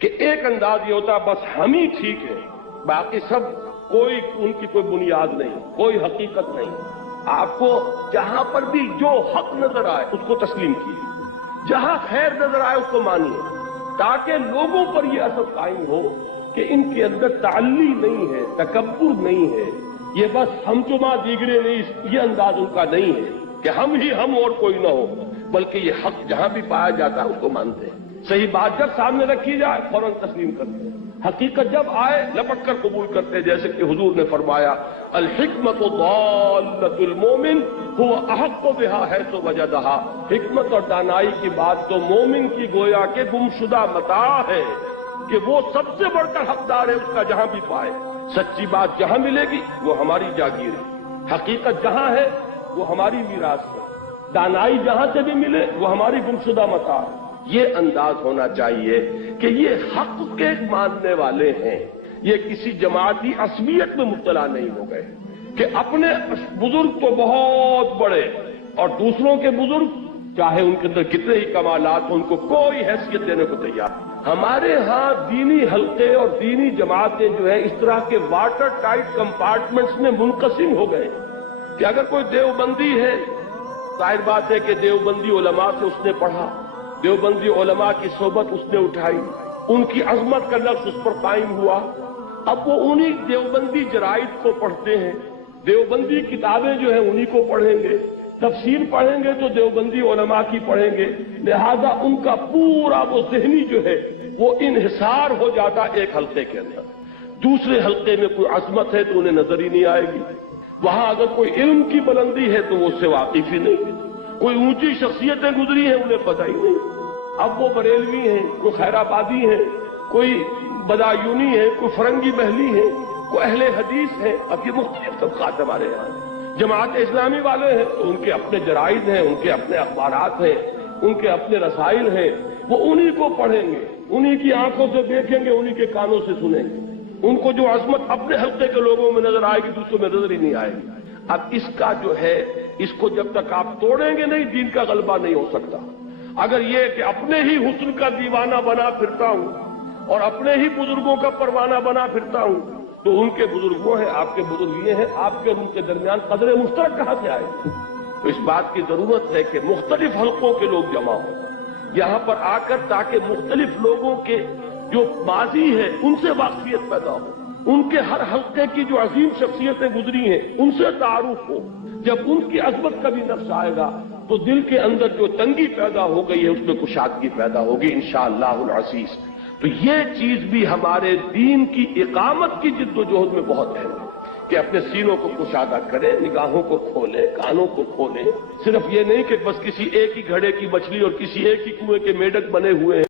کہ ایک انداز یہ ہوتا ہے بس ہم ہی ٹھیک ہے، باقی سب کوئی ان کی کوئی بنیاد نہیں، کوئی حقیقت نہیں۔ آپ کو جہاں پر بھی جو حق نظر آئے اس کو تسلیم کیجیے، جہاں خیر نظر آئے اس کو مانیے، تاکہ لوگوں پر یہ اثر قائم ہو کہ ان کے اندر تعلی نہیں ہے، تکبر نہیں ہے، یہ بس ہم چما دیگرے نہیں، یہ انداز ان کا نہیں ہے کہ ہم ہی ہم اور کوئی نہ ہو، بلکہ یہ حق جہاں بھی پایا جاتا ہے اس کو مانتے ہیں۔ صحیح بات جب سامنے رکھی جائے فوراً تسلیم کرتے ہیں، حقیقت جب آئے لپٹ کر قبول کرتے ہیں، جیسے کہ حضور نے فرمایا الحکمت ضالۃ المومن هو احق بها حیث وجدها، حکمت اور دانائی کی بات تو مومن کی گویا کہ گمشدہ متاع ہے کہ وہ سب سے بڑھ کر حقدار ہے اس کا جہاں بھی پائے۔ سچی بات جہاں ملے گی وہ ہماری جاگیر ہے، حقیقت جہاں ہے وہ ہماری میراث ہے، دانائی جہاں سے بھی ملے وہ ہماری گمشدہ متاع ہے۔ یہ انداز ہونا چاہیے کہ یہ حق کے ماننے والے ہیں، یہ کسی جماعتی عصبیت میں مبتلا نہیں ہو گئے کہ اپنے بزرگ تو بہت بڑے اور دوسروں کے بزرگ چاہے ان کے اندر کتنے ہی کمالات ہوں ان کو کوئی حیثیت دینے کو تیار۔ ہمارے ہاں دینی حلقے اور دینی جماعتیں جو ہے اس طرح کے واٹر ٹائٹ کمپارٹمنٹس میں منقسم ہو گئے کہ اگر کوئی دیوبندی ہے، ظاہر بات ہے کہ دیوبندی علماء سے اس نے پڑھا، دیوبندی علماء کی صحبت اس نے اٹھائی، ان کی عظمت کا لفظ اس پر قائم ہوا، اب وہ انہی دیوبندی جرائد کو پڑھتے ہیں، دیوبندی کتابیں جو ہیں انہی کو پڑھیں گے، تفسیر پڑھیں گے تو دیوبندی علماء کی پڑھیں گے، لہذا ان کا پورا وہ ذہنی جو ہے وہ انحصار ہو جاتا ایک حلقے کے اندر۔ دوسرے حلقے میں کوئی عظمت ہے تو انہیں نظر ہی نہیں آئے گی، وہاں اگر کوئی علم کی بلندی ہے تو وہ اس سے واقف ہی نہیں، کوئی اونچی شخصیتیں گزری ہیں انہیں پتہ ہی نہیں۔ اب وہ بریلوی ہیں، کوئی خیرآبادی ہیں، کوئی بدایونی ہے، کوئی فرنگی محلی ہے، کوئی اہل حدیث ہے، اب یہ مختلف طبقات ہمارے یہاں ہیں۔ جماعت اسلامی والے ہیں تو ان کے اپنے جرائد ہیں، ان کے اپنے اخبارات ہیں، ان کے اپنے رسائل ہیں، وہ انہی کو پڑھیں گے، انہی کی آنکھوں سے دیکھیں گے، انہی کے کانوں سے سنیں گے، ان کو جو عظمت اپنے حلقے کے لوگوں میں نظر آئے گی دوسروں میں نظر ہی نہیں آئے گی۔ اب اس کا جو ہے اس کو جب تک آپ توڑیں گے نہیں دین کا غلبہ نہیں ہو سکتا۔ اگر یہ کہ اپنے ہی حسن کا دیوانہ بنا پھرتا ہوں اور اپنے ہی بزرگوں کا پروانہ بنا پھرتا ہوں تو ان کے بزرگ وہ ہیں، آپ کے بزرگ یہ ہیں، آپ کے اور ان کے درمیان قدر مشترک کہاں سے آئے گی؟ تو اس بات کی ضرورت ہے کہ مختلف حلقوں کے لوگ جمع ہوں یہاں پر آ کر، تاکہ مختلف لوگوں کے جو ماضی ہے ان سے واقفیت پیدا ہو، ان کے ہر حلقے کی جو عظیم شخصیتیں گزری ہیں ان سے تعارف ہو۔ جب ان کی عظمت کا بھی نفس آئے گا تو دل کے اندر جو تنگی پیدا ہو گئی ہے اس میں کشادگی پیدا ہوگی انشاءاللہ العزیز۔ تو یہ چیز بھی ہمارے دین کی اقامت کی جد و جہد میں بہت اہم ہے کہ اپنے سینوں کو کشادہ کریں، نگاہوں کو کھولیں، کانوں کو کھولیں، صرف یہ نہیں کہ بس کسی ایک ہی گھڑے کی مچھلی اور کسی ایک ہی کنویں کے میڈک بنے ہوئے ہیں۔